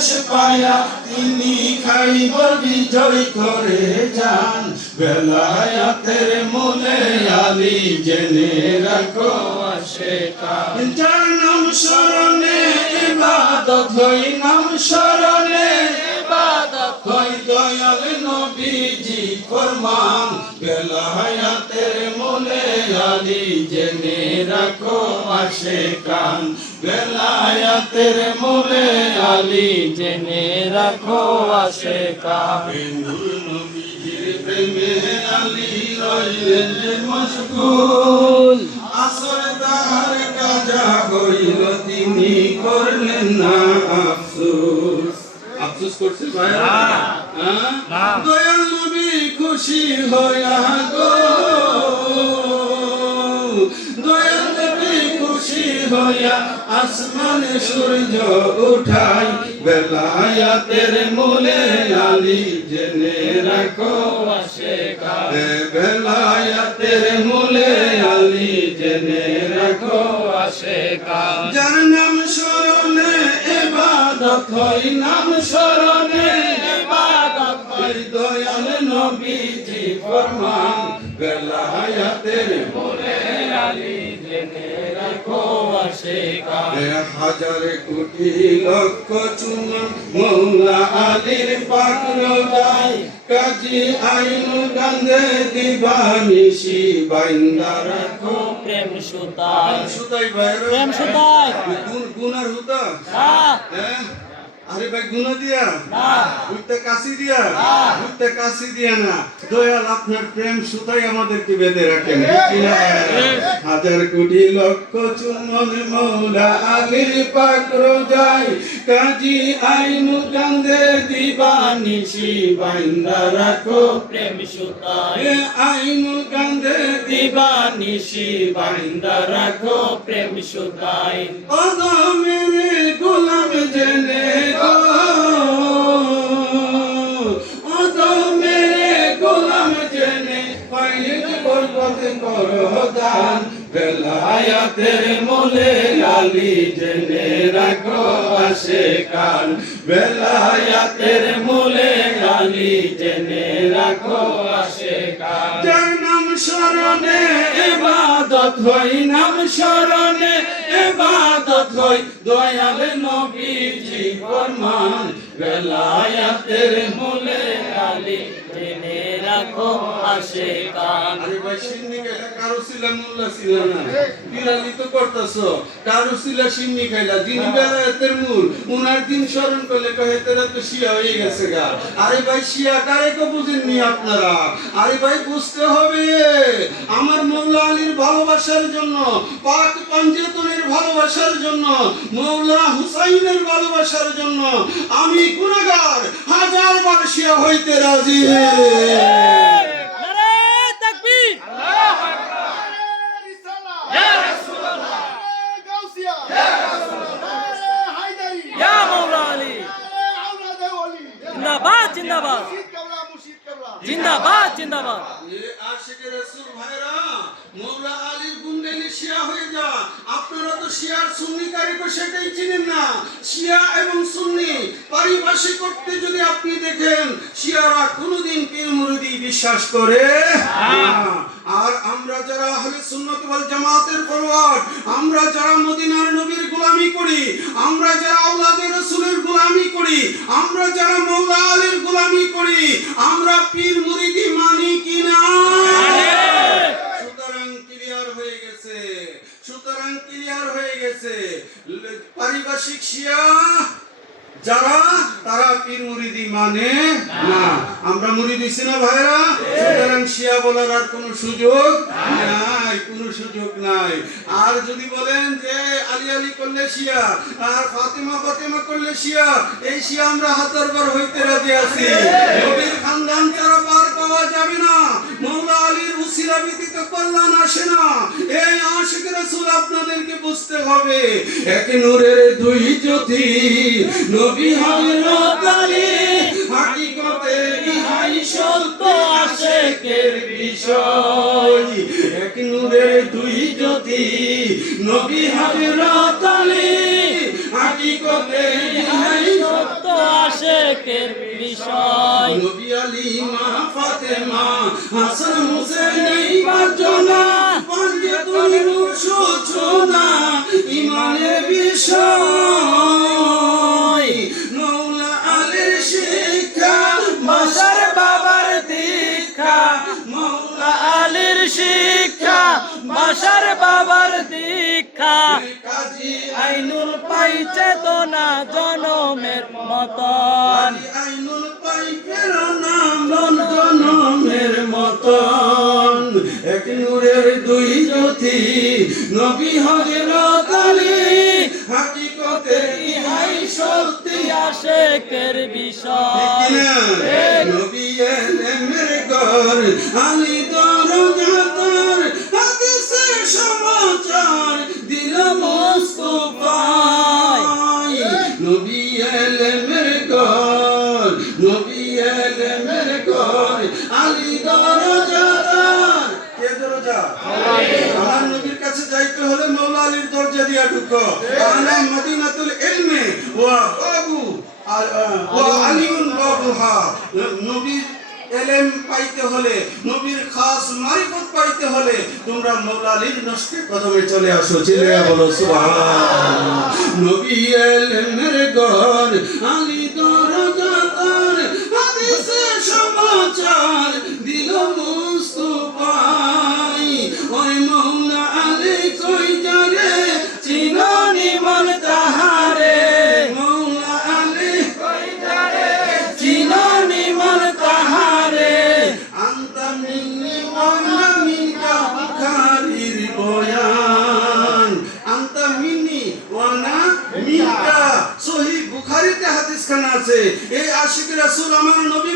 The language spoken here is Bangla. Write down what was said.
শেষ পায়া তিনি খাইবার বিজয় করে যান। বেলায়াতের মূলে আলী জেনে রাখো আসে কান। যার নাম স্মরণে ইবাদত হয়, নাম স্মরণে ইবাদত হয়, দয়াল নবীজি ফরমান। বেলায়াতের মূলে আলী জেনে রাখো আসে কান। বেলায়াতের মূলে আলী জেনে রাখো আসে কান। নবীজির প্রেমে আলী রইলেন মশগুল। আসর তাহার কাজা হইল তিনি করলেন না আফসোস। আফসোস করছে ভাইরা? দয়াল নবী খুশি হইয়া গো, দয়াল নবী খুশি হইয়া আসমানে সূর্য উঠাই। বেলায়াতের মূলে আলী জেনে রাখো আসে কান। বেলায়াতের মূলে আলী জেনে রাখো আসে কান। যার নাম স্মরণে ইবাদত হয়, নাম স্মরণে ইবাদত হয়, দয়াল নবীজি ফরমান। বেলায়াতের মূলে আলী জেনে রাখো আসে কান। হাজার কোটি লক্ষ চুমা মৌলা আলীর পাক রোজায়, কাজী আইনুল কান্দে দিবানিশি বাইন্দা রাখো প্রেম সুতায়। সুতাই ভাইরা, প্রেম সুতায়। গুনার হুতা? হ্যাঁ। আরে ভাই গুনা দিয়া না, উঠতে কাশি দিয়া, উঠতে কাশি দিয়া না, দয়াল আপনার প্রেম সুতাই আমাদেরকে বেঁধে রাখেন। হাজার কোটি লক্ষ চুম্বন মৌলা আলীর পাক রোজায়, কাজী আইনুল কান্দে দিবানিশি বাইন্দা রাখো প্রেম সুতায়। আইনুল কান্দে দিবানিশি বাইন্দা রাখো প্রেম সুতায়। ও মেরে গোলাম জেনে গো, ও মেরে গোলাম জেনে পাইজ বরকত করো দান। বেলায়াতের মূলে আলী জেনে রাখো আসে কান। বেলায়াতের মূলে আলী জেনে রাখো আসে কান। যার নাম স্মরণে ইবাদত হয়, নাম স্মরণে ইবাদত হয়, দয়াল নবীজি ফরমান। বেলায়াতের মূলে আলী জেনে রাখো আসে কান। আরে ভাই সিন্নি খাইলা কারো ছিলা মোল্লা ছিল না, বিড়ালি তো করতেছো। কারো ছিলা সিন্নি খাইলা, যিনি বেলায়েতের মূল উনার দিন স্মরণ করলে কহে তেরা তো শিয়া হয়ে গেছে গা। আরে ভাই শিয়া কারে কো বুঝেননি আপনারা? আরে ভাই বুঝতে হবে, আমার মৌলা আলীর ভালোবাসার জন্য, পাক পাঞ্জেতনের ভালোবাসার জন্য, মৌলা হুসাইনের ভালোবাসার জন্য আমি গুনাহগার হাজারবার শিয়া হইতে রাজি। জিন্দাবাদ জিন্দাবাদ জিন্দাবাদ জিন্দাবাদ। আশিকে রাসূল ভাইরা, মৌলা আলীর গুন্ডেলি শিয়া হয়ে যা। আপনারা তো শিয়ার সুন্নি তারিখ সেটাই চিনেন না। শিয়া এবং সুন্নি পারিভাষিক করতে যদি আপনি দেখেন, শিয়ারা কোনোদিন পীর মুরিদি বিশ্বাস করে না। আর আমরা যারা আহলে সুন্নাত ওয়াল জামাতের ফরওয়ার্ড, আমরা যারা মদিনার নবীর গোলামি করি, আমরা যারা আওলাদে রাসূলের গোলামি করি, আমরা যারা মৌলা আলীর গোলামি করি, আমরা পীর মুরিদি মানি কি না? সুতরাং ক্লিয়ার হয়ে গেছে, সুতরাং ক্লিয়ার হয়ে গেছে। পারিভাষিক শিয়া যারা, তারা পীর মুরিদি মানে না। আমরা মুরিদ হইছি না ভাইরা? সুতরাং শিয়া বলার আর কোনো সুযোগ নাই, কোনো সুযোগ নাই। আর যদি বলেন যে আলী আলী করলে শিয়া আর ফাতেমা ফাতেমা করলে শিয়া, এই শিয়া আমরা হাজারবার হইতে রাজি আছি। নবীর খানদান ছাড়া পার পাওয়া যাবে না, মওলা আলীর উসিলা ব্যতীত কল্যাণ আসে না। এই আশিক রাসূল আপনাদেরকে বুঝতে হবে, এক নূরের দুই জ্যোতি নবী হযরত আলী, হাকিকতে ইহাই সত্য আশিকের বিষয়। এক নূরের দুই জ্যোতি নবী হযরত আলী, হাকিকতে ইহাই সত্য আশেকের বিষয় নবী আলী মা ফাতেমা হাসান হুসেন এই পাঁচজনা পঞ্চতন সূচনা ইমানের বিষয় মৌলা আলীর শিক্ষা বাসার বাবার দীক্ষা মৌলা আলীর শিক্ষা বাসার বাবার দীক্ষা কাজী আইনুল পাই চেতনা জনমের মতন আইনুল পাই প্রেরণা জনমের মতন এক নূরের দুই জ্যোতি নবী হযরত আলী হাকিকতে ইহাই সত্যি আশেকের বিষয় নবী এলেমের ঘর আলী দরজাদার হাদিসের সমাচার দিল মুস্তাফায় নবী এলেমের ঘর নবী এলেমের ঘর আলী দরজাদার কে দরজা আমার নবীর কাছে যাইতে হলে মওলা আলীর দরজা দিয়া ঢুকো আনা মদিনাতুল ইলমি ওয়া বাবু ওয়া আলিউন বাবুহা নবীর এলেম পাইতে হলে নবীর খাস মারিফত পাইতে হলে তোমরা মওলা আলীর নস্কে কদমে চলে আসো চিল্লায়া বলো সুবহানাল্লাহ নবী এলেমের ঘর আলী দরজাদার হাদিসের সমাচার দিল মুস্তাফাই ওই মওলা আলী কই যারে চিননি মন তাহারে মওলা আলী কই যারে চিননি মন তাহারে আন্তা মিন্নি ওয়ানা মিনকা বুখারীর বয়ান আন্তা মিন্নি ওয়ানা মিনকা সহিহ বুখারীতে হাদিস খানা আছে এই আশিক রাসূল আমার নবী